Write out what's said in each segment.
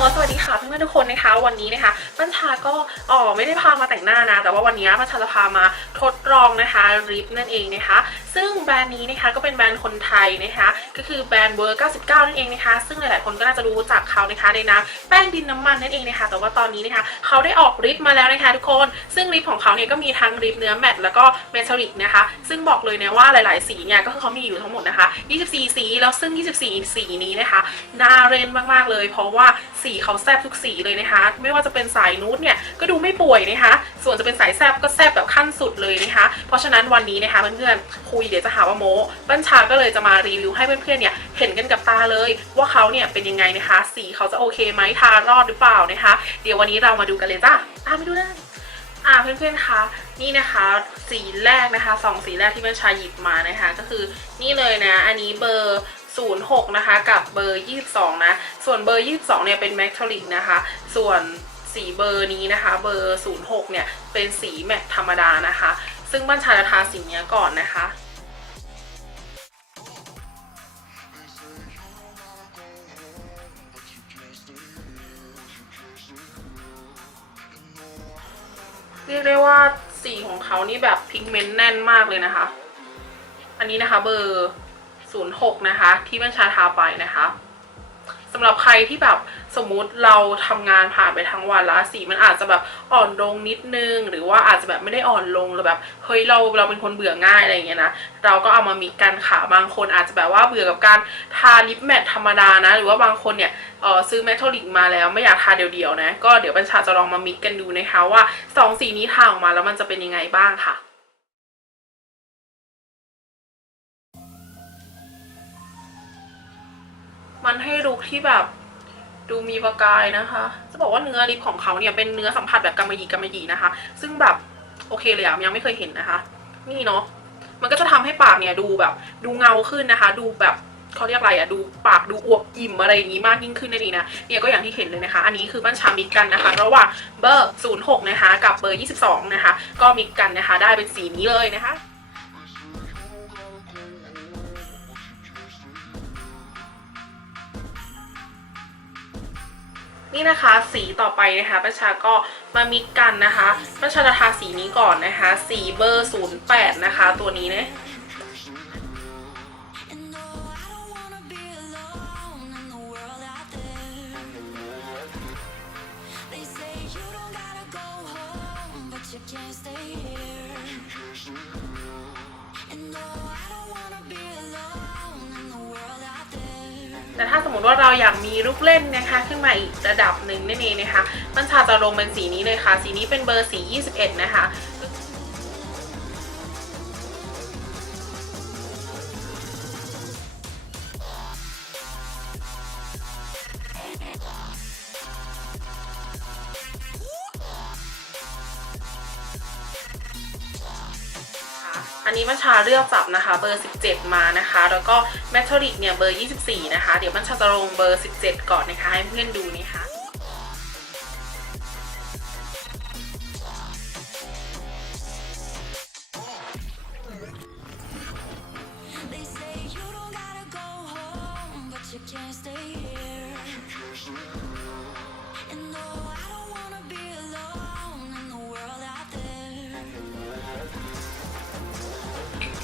ลสวัสดีค่ะเพื่อนๆทุกคนนะคะวันนี้นะคะปัญชาก็อ๋อไม่ได้พามาแต่งหน้านะ แต่ว่าวันนี้ปัญชาจะพามา ทดลองนะคะริปนั่นเองนะคะ ซึ่งแบรนด์นี้นะคะก็เป็นแบรนด์คนไทยนะคะ ก็คือแบรนด์เวอร์99 นั่นเองนะคะ ซึ่งหลายๆคนก็น่าจะรู้จักเขานะคะในน้ำแป้งดินน้ำมันนั่นเองนะคะ แต่ว่าตอนนี้นะคะเขาได้ออกริปมาแล้วนะคะทุกคน ซึ่งริปของเขาเนี่ยก็มีทั้งริปเนื้อแมตต์แล้วก็เมทัลลิกนะคะ ซึ่งบอกเลยนะว่าหลาย ๆ สีเนี่ยก็คือเขามีอยู่ทั้งหมดนะคะ 24 สีแล้วซึ่ง 24 สีนี้นะคะน่าเรนมากๆเลย เพราะว่าสีเขาแซบทุกสีเลยนะคะ ไม่ว่าจะเป็นสายนูดเนี่ยก็ดูไม่ป่วยนะคะ ส่วนจะเป็นสายแซบก็แซบแบบขั้นสุดเลยนะคะ เพราะฉะนั้นวันนี้นะคะเพื่อนๆคุยเดี๋ยวจะหาว่าโม้บัญชาก็เลยจะมารีวิวให้เพื่อนๆเนี่ยเห็นกันกับตาเลย ว่าเขาเนี่ยเป็นยังไงนะคะ สีเขาจะโอเคไหมทารอดหรือเปล่านะคะ เดี๋ยววันนี้เรามาดูกันเลยจ้าตามไปดูได้อ่าเพื่อนๆ คะ นี่นะคะสีแรกนะคะสองสีแรกที่บัญชาหยิบมานะคะ ก็คือนี่เลยนะ อันนี้เบอร์ 06 นะคะ กับเบอร์ 22 นะ ส่วนเบอร์ 22 เนี่ยเป็นแมกทลิกนะคะ ส่วนสีเบอร์นี้นะคะ เบอร์ 06 เนี่ย เป็นสีแมตต์ธรรมดานะคะ ซึ่งบัญชาจะทาสีนี้ก่อนนะคะ เรียกได้ว่าสีของเขานี่แบบพิกเมนต์แน่นมากเลยนะคะ อันนี้นะคะเบอร์ 06 นะคะ ที่บัญชาทาไปนะคะสำหรับใครที่แบบ สมมุติเราทำงานผ่านไปทั้งวันแล้วสีมันอาจจะแบบอ่อนลงนิดนึง หรือว่าอาจจะแบบไม่ได้อ่อนลงหรือแบบเฮ้ยเราเราเป็นคนเบื่อง่ายอะไรอย่างเงี้ยนะเราก็เอามามิกกันค่ะบางคนอาจจะแบบว่าเบื่อกับการทาลิปแมทธรรมดานะ หรือว่าบางคนเนี่ยเออซื้อแมททลิกมาแล้วไม่อยากทาเดียวๆนะก็เดี๋ยวบัญชาจะลองมามิกกันดูนะคะว่าสองสีนี้ทาออกมาแล้วมันจะเป็นยังไงบ้างค่ะมันให้ลุคที่แบบ ดูมีประกายนะคะ จะบอกว่าเนื้อลิปของเขาเนี่ยเป็นเนื้อสัมผัสแบบกำมะหยี่กำมะหยี่นะคะ ซึ่งแบบโอเคเลยอะยังไม่เคยเห็นนะคะ นี่เนาะมันก็จะทำให้ปากเนี่ยดูแบบดูเงาขึ้นนะคะ ดูแบบเขาเรียกอะไรอะดูปากดูอวบอิ่มอะไรอย่างนี้มากยิ่งขึ้นนั่นเองนะเนี่ยก็อย่างที่เห็นเลยนะคะ อันนี้คือบ้านชามิกกันนะคะ ระหว่างเบอร์ 06 นะคะ กับเบอร์ 22 นะคะ ก็มิกกันนะคะ ได้เป็นสีนี้เลยนะคะ นี่นะคะสีต่อไปนะคะประชาก็มามิกกันนะคะประชาจะทาสีนี้ก่อนนะคะ สีเบอร์ 08 นะคะ ตัวนี้เนี่ย แต่ถ้าสมมติว่าเราอยากมีลูกเล่นนะคะ ขึ้นมาอีกระดับหนึ่งนั่นเองนะคะ มันชาจะลงเป็นสีนี้เลยค่ะ สีนี้เป็นเบอร์สี 21 นะคะ นนี้บัญชาเลือกจับนะคะเบอร์ 17 มานะคะ แล้วก็แมทริกเนี่ยเบอร์ 24 นะคะ เดี๋ยวบัญชาจะลงเบอร์ 17 ก่อนนะคะ ให้เพื่อนดูนะคะ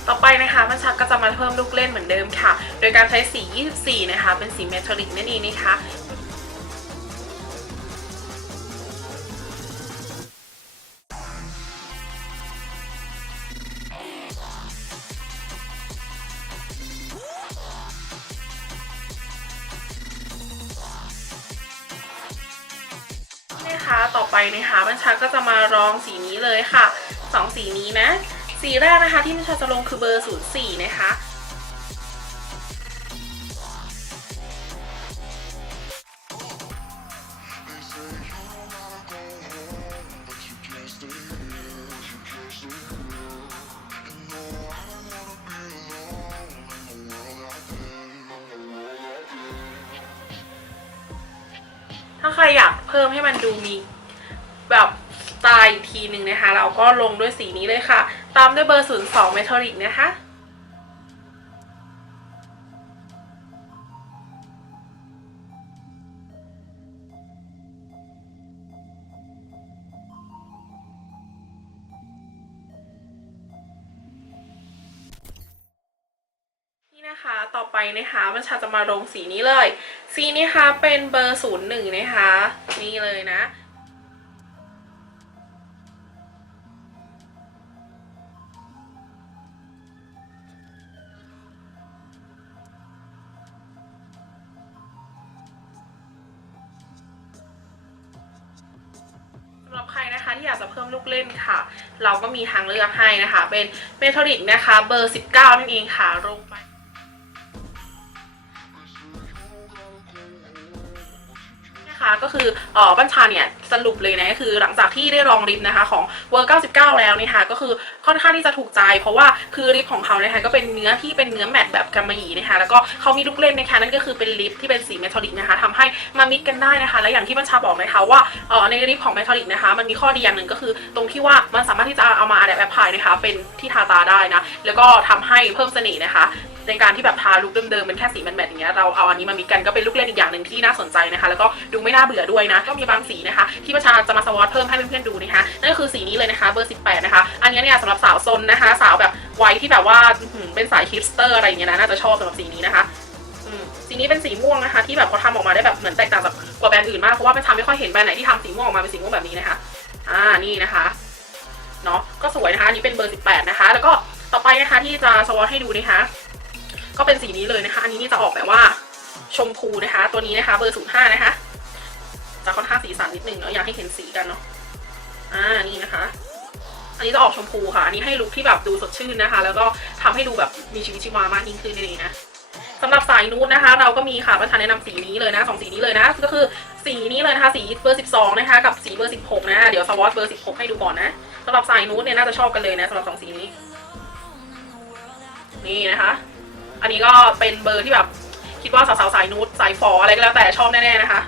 ต่อไปนะคะบัญชาก็จะมาเพิ่มลูกเล่นเหมือนเดิมค่ะ โดยการใช้สี 24 นะคะ เป็นสีเมทัลลิกนั่นเองนะคะนะคะต่อไปนะคะบัญชาก็จะมาลองสีนี้เลยค่ะสองสีนี้นะ สีแรกนะคะที่บัญชาจะลงคือเบอร์ 04 นะคะ ถ้าใครอยากเพิ่มให้มันดูมีแบบสไตล์อีกทีหนึ่งนะคะ เราก็ลงด้วยสีนี้เลยค่ะ ตามด้วยเบอร์ 02 m e t a l l i c นะคะ นี่นะคะ ต่อไปนะคะมันชาจะมาลงสีนี้เลย สีนี้นะคะเป็นเบอร์ศูนย์หนึ่งนะคะ นี่เลยนะ ที่อยากจะเพิ่มลูกเล่นค่ะ เราก็มีทางเลือกให้นะคะ เป็นเมทัลลิกนะคะ เบอร์ 19 นั่นเองค่ะ นะคะก็คือออบัญชาเนี่ยสรุปเลยนะก็คือหลังจากที่ได้ลองริบนะคะของเวอร์99 แล้วนะคะก็คือค่อนข้างที่จะถูกใจ เพราะว่าคือริบของเขานะคะก็เป็นเนื้อที่เป็นเนื้อแมตแบบกำมะหยี่นะคะแล้วก็เขามีลูกเล่นนะคะนั่นก็คือเป็นลิปที่เป็นสีเมทัลลิกนะคะทำให้มามิกกันได้นะคะ และอย่างที่บัญชาบอกนะคะว่าออในริบของเมทัลลิกนะคะมันมีข้อดีอย่างหนึ่งก็คือ ตรงที่ว่ามันสามารถที่จะเอามาแดปแอปพลายนะคะเป็นที่ทาตาได้นะแล้วก็ทำให้เพิ่มเสน่ห์นะคะ ในการที่แบบทาลุคเดิมๆเป็นแค่สีแมทๆอย่างเงี้ยเราเอาอันนี้มามิกกันก็เป็นลูกเล่นอีกอย่างหนึ่งที่น่าสนใจนะคะ แล้วก็ดูไม่น่าเบื่อด้วยนะ ก็มีบางสีนะคะ ที่ประชาจะมาสวอตเพิ่มให้เพื่อนๆดูนะคะนั่นก็คือสีนี้เลยนะคะเบอร์ 18 นะคะ อันนี้เนี่ยสำหรับสาวซนนะคะ สาวแบบวัยที่แบบว่าเป็นสายฮิปสเตอร์อะไรอย่างเงี้ยนะน่าจะชอบสำหรับสีนี้นะคะสีนี้เป็นสีม่วงนะคะ ที่แบบเขาทำออกมาได้แบบเหมือนแตกต่างจากกว่าแบรนด์อื่นมากเพราะว่าประชาไม่ค่อยเห็นแบรนด์ไหนที่ทำสีม่วงออกมาเป็นสีม่วงแบบนี้นะคะ อ่านี่นะคะเนาะก็สวยนะคะอันนี้เป็นเบอร์ 18 นะคะ แล้วก็ต่อไปนะคะที่จะสวอตให้ดูนะคะ ก็เป็นสีนี้เลยนะคะ อันนี้นี่จะออกแบบว่าชมพูนะคะ ตัวนี้นะคะ เบอร์05นย์ห้านะคะ จะค่อนข้างสีสันนิดนึงเนาะอยากให้เห็นสีกันเนาะอ่านี่นะคะ อันนี้จะออกชมพูค่ะ อันนี้ให้ลุคที่แบบดูสดชื่นนะคะ แล้วก็ทำให้ดูแบบมีชีวิตชีวามากยิ่งขึ้นนั่นเองนะสำหรับสายนูดนะคะ เราก็มีค่ะประธานแนะนำสีนี้เลยนะสองสีนี้เลยนะ ก็คือสีนี้เลยนะคะสีเบอร์ 12 นะคะ กับสีเบอร์ 16นะเดี๋ยวสวอตเบอร์ 16 ให้ดูก่อนนะสำหรับสายนูดเนี่ยน่าจะชอบกันเลยนะสำหรับสองสีนี้ นี่นะคะ อันนี้ก็เป็นเบอร์ที่แบบ คิดว่าสาวๆสายนูดสายฟออะไรก็แล้วแต่ชอบแน่ๆนะคะ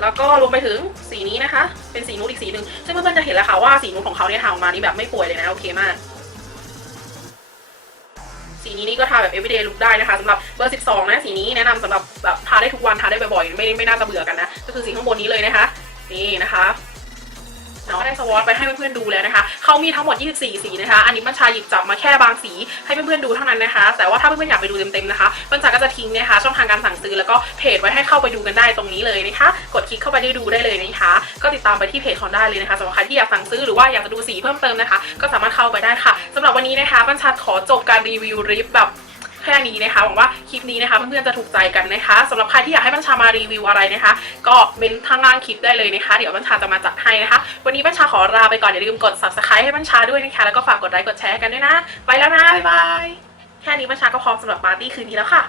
แล้วก็รวมไปถึงสีนี้นะคะ เป็นสีนูดอีกสีหนึ่งซึ่งเพื่อนๆจะเห็นแล้วค่ะว่าสีนูดของเขาเนี่ยทาออกมานี่แบบไม่ป่วยเลยนะโอเคมาก สีนี้นี่ก็ทาแบบ everyday look ได้นะคะสำหรับเบอร์ 12 นะสีนี้แนะนำสำหรับแบบทาได้ทุกวันทาได้บ่อยๆไม่ไม่น่าจะเบื่อกันนะก็คือสีข้างบนนี้เลยนะคะ นี่นะคะ นาะได้สวอตไปให้เพื่อนๆดูแล้วนะคะเขามีทั้งหมด 24 สีนะคะ อันนี้บัญชาหยิบจับมาแค่บางสีให้เพื่อนๆดูเท่านั้นนะคะ แต่ว่าถ้าเพื่อนๆอยากไปดูเต็มๆนะคะบัญชาก็จะทิ้งนะคะช่องทางการสั่งซื้อแล้วก็เพจไว้ให้เข้าไปดูกันได้ตรงนี้เลยนะคะ กดคลิกเข้าไปได้ดูได้เลยนะคะ ก็ติดตามไปที่เพจของได้เลยนะคะสำหรับใครที่อยากสั่งซื้อหรือว่าอยากจะดูสีเพิ่มเติมนะคะ ก็สามารถเข้าไปได้ค่ะสำหรับวันนี้นะคะบัญชาขอจบการรีวิวริปแบบ แค่นี้นะคะหวังว่าคลิปนี้นะคะเพื่อนๆจะถูกใจกันนะคะสำหรับใครที่อยากให้บัญชามารีวิวอะไรนะคะ ก็เมนทางล่างคลิปได้เลยนะคะ เดี๋ยวบัญชาจะมาจัดให้นะคะ วันนี้บัญชาขอลาไปก่อนอย่าลืมกด subscribe ให้บัญชาด้วยนะคะ แล้วก็ฝากกดไลค์กดแชร์กันด้วยนะ ไปแล้วนะบ๊ายบายแค่นี้บัญชาก็พร้อมสำหรับปาร์ตี้คืนนี้แล้วค่ะ